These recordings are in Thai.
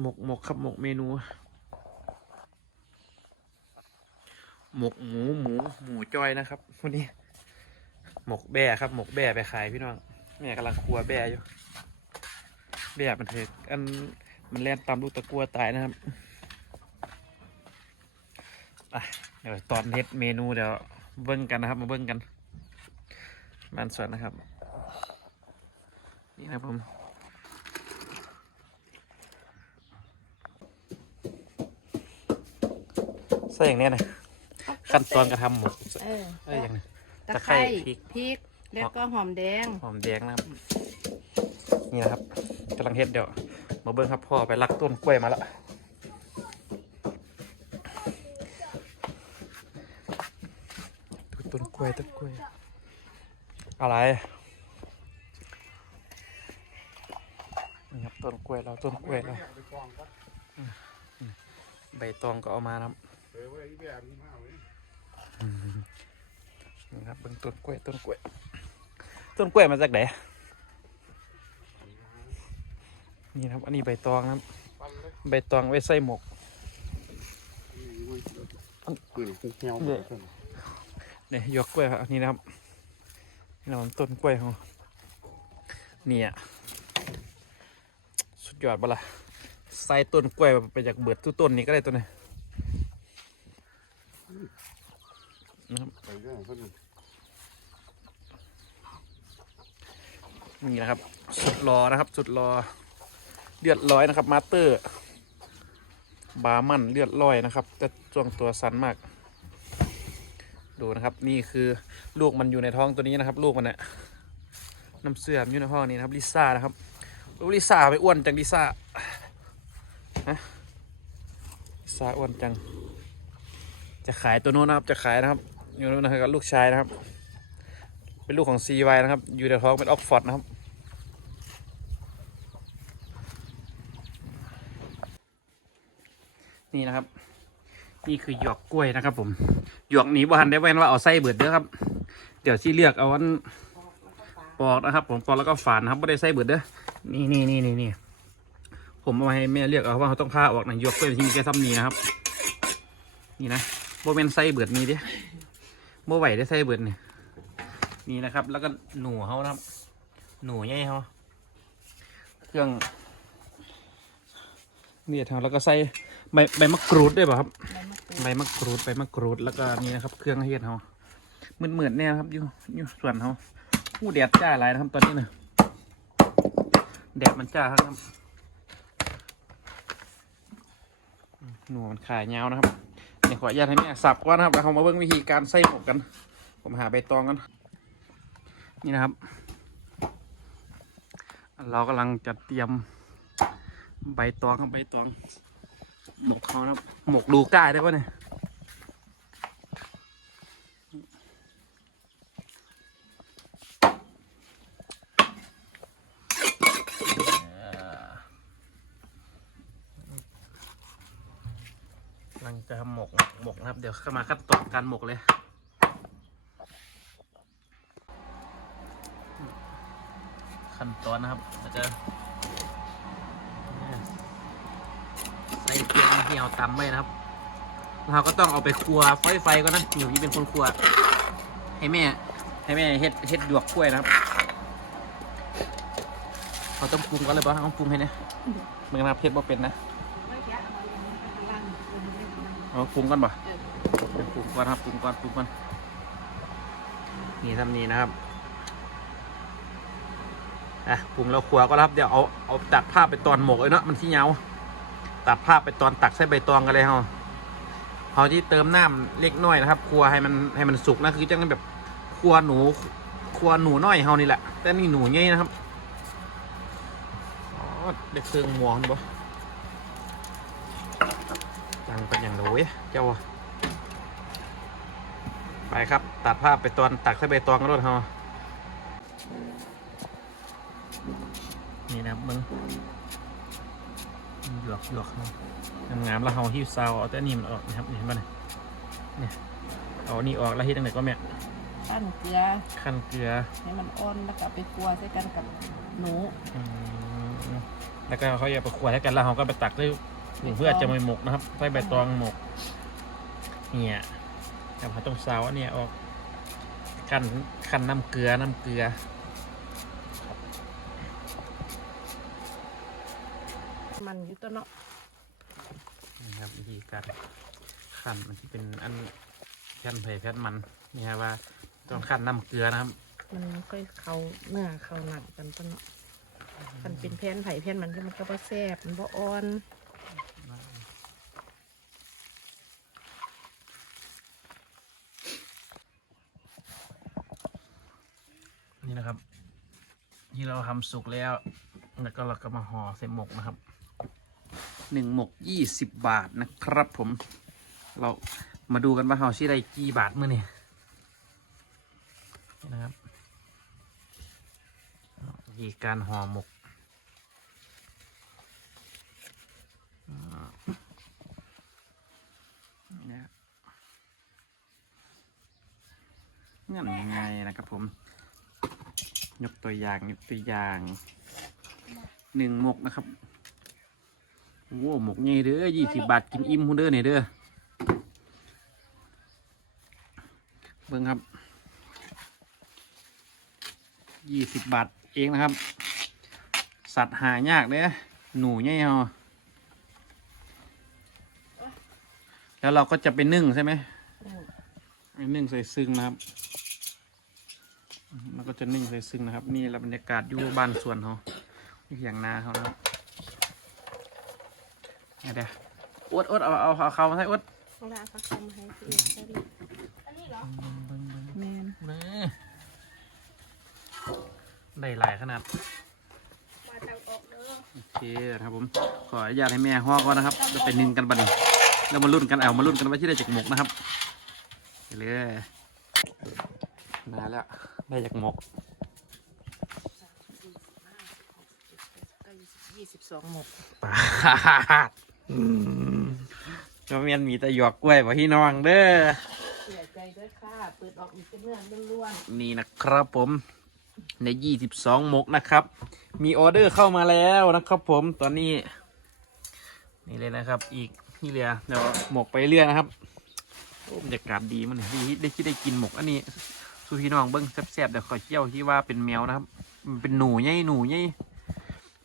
หมกหมกครับหมกเมนู หมกหมูหมูหมูจอยนะครับวันนี้ หมกแบ่ครับ หมกแบ่ไปขายพี่น้องแม่กำลังครัวแบ่อยู่แบ่มันเถอะอันมันแล่นตามลูกตะกัวตายนะครับอะเดี๋ยวตอนเฮ็ดเมนูเดี๋ยวเบิ้งกันนะครับ มาเบิ้งกันมันสวนนะครับ นี่นะผม ใส่อย่างเนี้ยนะขั้นตอนกระทำหมกเออเอ้ยอย่างนี้ ตะตะไคไคร้ร้พริก พริก แล้วก็หอมแดง หอมแดงนะครับ นี่นะครับกำลังเฮ็ดเดี๋ยว มาเบิ้งครับพ่อไปลักต้นกล้วยมาละต้นกล้วยต้นกล้วย อะไรนี่ครับต้นกล้วยเราต้นกล้วยเราอืมใบตองก็เอามานะครับ อืมนี่ครับเบิ้งต้นกล้วยต้นกล้วย ต้นกล้วยมาจากไหนนี่นะครับ อันนี้ใบตองนะครับใบตองไว้ใส่หมกเนี่ยยกกล้วยครับอันนี้นะครับนี่นะครับต้นกล้วยของเราเนี่ยสุดยอดปะล่ะใส่ต้นกล้วยไปจากเบิดทุกต้นนี้ก็ได้ต้นนี้ นะครับนี่นะครับ สุดรอนะครับ สุดรอเลือดร้อยนะครับ มาสเตอร์ บาร์มันเลือดร้อยนะครับ แต่ช่วงตัวสั้นมาก ดูนะครับ นี่คือลูกมันอยู่ในท้องตัวนี้นะครับ ลูกมันเนี่ยน้ำเสื่อมอยู่ในห้องนี้นะครับลิซ่านะครับลูกลิซ่าไปอ้วนจังลิซ่าฮะลิซ่าอ้วนจัง จะขายตัวโน้นนะครับ จะขายนะครับ อยู่โน้นนะครับลูกชายนะครับ เป็นลูกของซีไวนะครับ อยู่ในท้องเป็นออกฟอร์ดนะครับ นี่นะครับ นี่คือหยวกกล้วยนะครับ ผมหยวกนี้บ้านได้แว้นว่าเอาไส้เบิดเด้อครับ เดี๋ยวที่เลือกเอาอันปอกนะครับ ผมปอกแล้วก็ฝานนะครับไม่ได้ไส้เบิดเด้อนี่นี่นี่นี่นี่ผมเอาให้แม่เลือกเอาว่าเขาต้องผ้าออกหนะหยวกกล้วยที่มีแค่ซ้ำนี้นะครับ นี่นะโบเป็นไส้เบิดนี้เด้ โบไหวได้ไส้เบิดเนี่ยนี่นะครับ แล้วก็หนูเขานะครับ หนูใหญ่เขาเครื่องเนี่ยทางแล้วก็ใส่ใบใบมะกรูดด้วยป่ะครับ ใบมะกรูดใบมะกรูดแล้วก็นี่นะครับ เครื่องเทศเขาเหมือนๆเนี่ยครับอยู่อยู่ส่วนเขาผู้แดดจ้าหลายนะครับตอนนี้เนะแดดมันจ้าครับหนูมันขายยาวนะครับ เดี๋ยวขออนุญาตให้แม่สับก่อนนะครับแล้วเขามาเบิ่งวิธีการใส่หมกกัน ผมหาใบตองกัน นี่นะครับ เรากำลังจัดเตรียมใบตองครับใบตองหมกเขานะครับหมกดูก้าได้ปะเนี่ย ยวเข้ามาขั้นตอนการหมกเลย ขั้นตอนนะครับเราจะใส่เครื่องที่เอาตำไว้นะครับ เราก็ต้องเอาไปครัวไฟไฟก็นะหนูนี่เป็นคนครัว ให้แม่ ให้แม่เฮ็ดเฮ็ดหยวกกล้วยนะครับเขาต้องปรุงกันเลยป่ะต้องปรุงให้เนี่ยเมื่อนาเพชรบ่เป็นนะเอาปรุงก่อนป่ะ ปรุงก่อนครับปรุงก่อนปรุงก่อนนี่ทำนี้นะครับอะปรุงแล้วครัวก็รับเดี๋ยวเอาเอาตัดภาพไปตอนหมกเลยเนาะมันที่เหงาตัดภาพไปตอนตักใส่ใบตองกันเลยเฮาเฮาที่เติมน้ำเล็กน้อยนะครับครัวให้มันให้มันสุกนะคือจังแบบครัวหนูครัวหนูน้อยเฮานี่แหละแต่นี่หนูใหญ่นะครับอ๋อเด็กเครื่องหมวงบ่จังเป็นอย่างหนูเว้เจ้า ไปครับ ตัดภาพไปตอนตักใส่ใบตองกันรถเฮานี่นะครับมึงหยวกหยวกเฮางามๆแล้วเฮาหิ้วซาวเอาแต่นี่มันออกนะครับนี่เห็นป่ะเนี่ยเนี่ยเอานี่ออกแล้วเฮ็ดจังไดก็แม่ขั้นเกลือขั้นเกลือให้มันอ่อนแล้วก็เอาไปคั่วใส่กันกับหนูอืมแล้วก็เขาจะไปขวดให้กันแล้วเขาก็ไปตักด้วยหนึ่งเพื่อจะมาหมกนะครับ ใส่ใบตองหมก เนี่ย แต่เขาต้องซาวอันเนี่ยออกขั้นขั้นน้ำเกลือน้ำเกลือมันอยู่ตัวเนาะนะครับวิธีการขั้นมันที่เป็นอันแผ่นไผ่แผ่นมันนี่ครับว่าต้องขั้นน้ำเกลือนะครับ มันค่อยเข้าเนื้อเข้าหนังกันตัวเนาะมันเป็นแผ่นไผ่แผ่นมันก็มันก็บ่แซ่บมันบ่อ่อนนี่นะครับ ที่ เราทำสุกแล้ว แล้วก็เราก็มาห่อใส่หมกนะครับหนึ่งหมกยี่สิบบาทนะครับผม เรามาดูกันว่าเราชื่อได้กี่บาทเมื่อนี่นี่นะครับวิธีการห่อหมกเนี่ยงั้นยังไงนะครับผม ยกตัวอย่างยกตัวอย่างหนึ่งหมกนะครับโอ้หมกใหญ่เด้อยี่สิบบาทกินอิ่มหุ่นเด้อเนี่ยเด้อเบิ่งครับยี่สิบบาทเองนะครับ สัตว์หายากเด้อหนูใหญ่เอาแล้วเราก็จะไปนึ่งใช่ไหมไปนึ่งใส่ซึ้งนะครับ แล้วก็จะนึ่งใส่ซึ้งนะครับ นี่แหละบรรยากาศอยู่บ้านสวนเขาอยู่อย่างนาเขานะครับเดี๋ยวเดี๋ยวอดอดเอาเอาเอาเขามาให้อดเอาละพักเข้ามาให้สิได้ดิแมนนี่ได้หลายขนาดมาทางออกเด้อโอเคครับผมขออนุญาตให้แม่ห่อก่อนนะครับเดี๋ยวไปนึ่งกันบัดนี้แล้วมาลุ้นกันเอามาลุ้นกันว่าที่ได้จากหมกนะครับไปเลย มาแล้ว ได้จากหมกยี่สิบสองหมกปาดอืมก็เมียนมีแต่หยวกกล้วยบ่พี่น้องเด้อเสียใจด้วยค่ะเปิดออกมีแต่เนื้อล้วนนี่นะครับผมใน22หมกนะครับ มีออเดอร์เข้ามาแล้วนะครับ ผมตอนนี้ นี่เลยนะครับ อีกนี่เหลือเดี๋ยวหมกไปเรื่อยนะครับโอ้บรรยากาศดีมันดีได้คิดได้กินหมกอันนี้ สุพี่น้องเบิ้งแซ่บๆเดี๋ยวขอเชี่ยวที่ว่าเป็นแมวนะครับ มันเป็นหนูไงหนูไง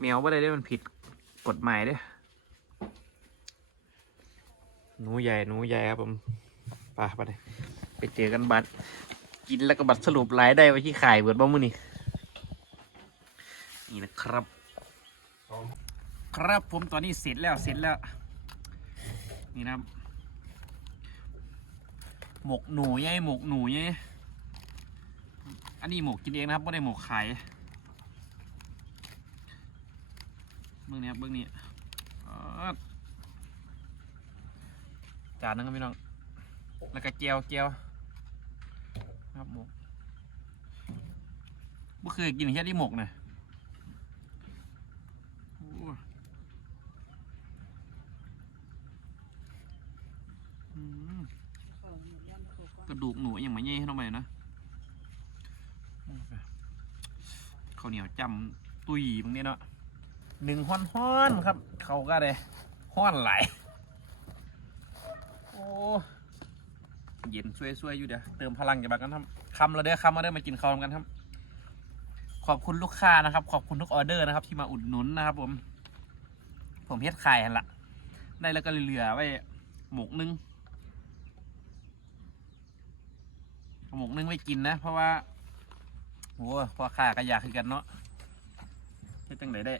แมวว่าได้ได้มันผิดกฎหมายเด้หนูใหญ่หนูใหญ่ครับผมไปไปเลยไปเจอกันบัตรกินแล้วก็บัตรสรุปรายได้ไว้ที่ขายเบิดบ้างมือนี่นี่นะครับ ครับผมตอนนี้เสร็จแล้วเสร็จแล้ว นี่นะครับหมกหนูไงหมกหนูไง อันนี้หมกกินเองนะครับไม่ได้หมกขายเบื้องนี้ครับเบื้องนี้จานนึงครับพี่น้อง แล้วก็เจียวเจียวครับหมกบ่เคยกินแค่ที่หมกนะโอ้อืมกระดูกหนูยังไม่เย่ให้เราไปนะ ข้าวเหนียวจำตุยบางนี้เนาะหนึ่งห้อนห้อนครับ เขาก็เลยห้อนไหลโอ้เย็นช่วยๆอยู่เดี๋ยวเติมพลังจากบ้ากันทำคำเราเด้อคำมาเด้อมากินข้าวกันครับ ขอบคุณลูกค้านะครับ ขอบคุณทุกออเดอร์นะครับ ที่มาอุดหนุนนะครับ ผม ผมเฮ็ดไขายหันละได้แล้วก็เหลือไว้หมกนึงหมกนึงไว้กินนะ เพราะว่าโหพอค่าก็อยากคือกันเนาะ เฮ็ดจังไดได้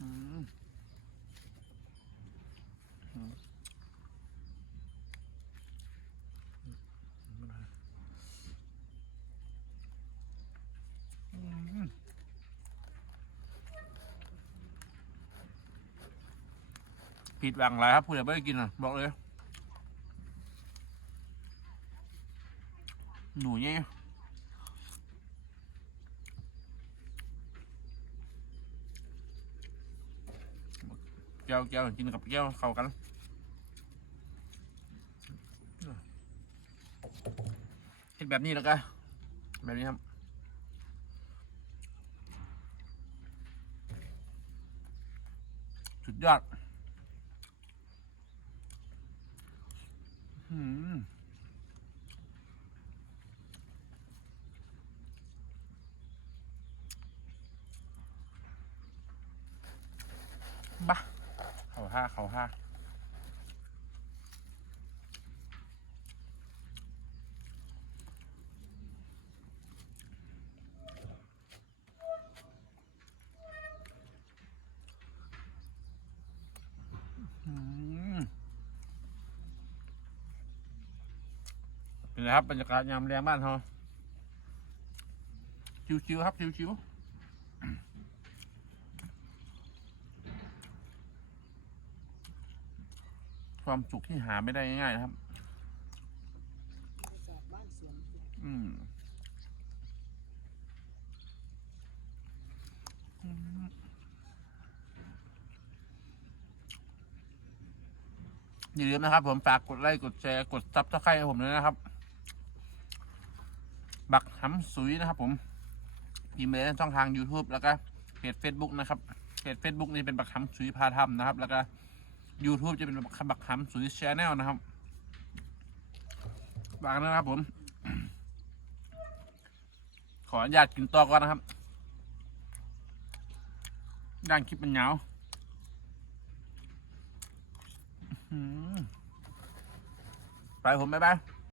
อืมอืมอืม ผิดหวังหลายครับผู้ใดไม่ได้กินอะบอกเลย หนูเนี่ยจียวเจียวกินกับเจียวเข้ากันเห็นแบบนี้แล้วก็แบบนี้ครับสุดยอดอืม บ้าเขาห้าเขาห้าอืมเป็ นไงครับบรรยากาศยามแรงบ้านเขาชิวๆครับชิวๆความสุขที่หาไม่ได้ง่ายๆนะครับอืมอืมอย่าลืมนะครับผมฝากกดไลค์กดแชร์กดซับสไครต์ให้ผมด้วยนะครับ บักหำสุยนะครับ ผมพิมพ์เลยในช่องทาง YouTube แล้วก็เพจ Facebook นะครับเพจ Facebook นี่เป็นบักหำสุยพาทำนะครับ แล้วก็ YouTube จะเป็นบักหำสุยชาแนลนะครับฝากนะครับผม ขออนุญาตกินต่อก่อนนะครับด้านคลิปมันยาวอื้อหือไปผม บ๊ายบาย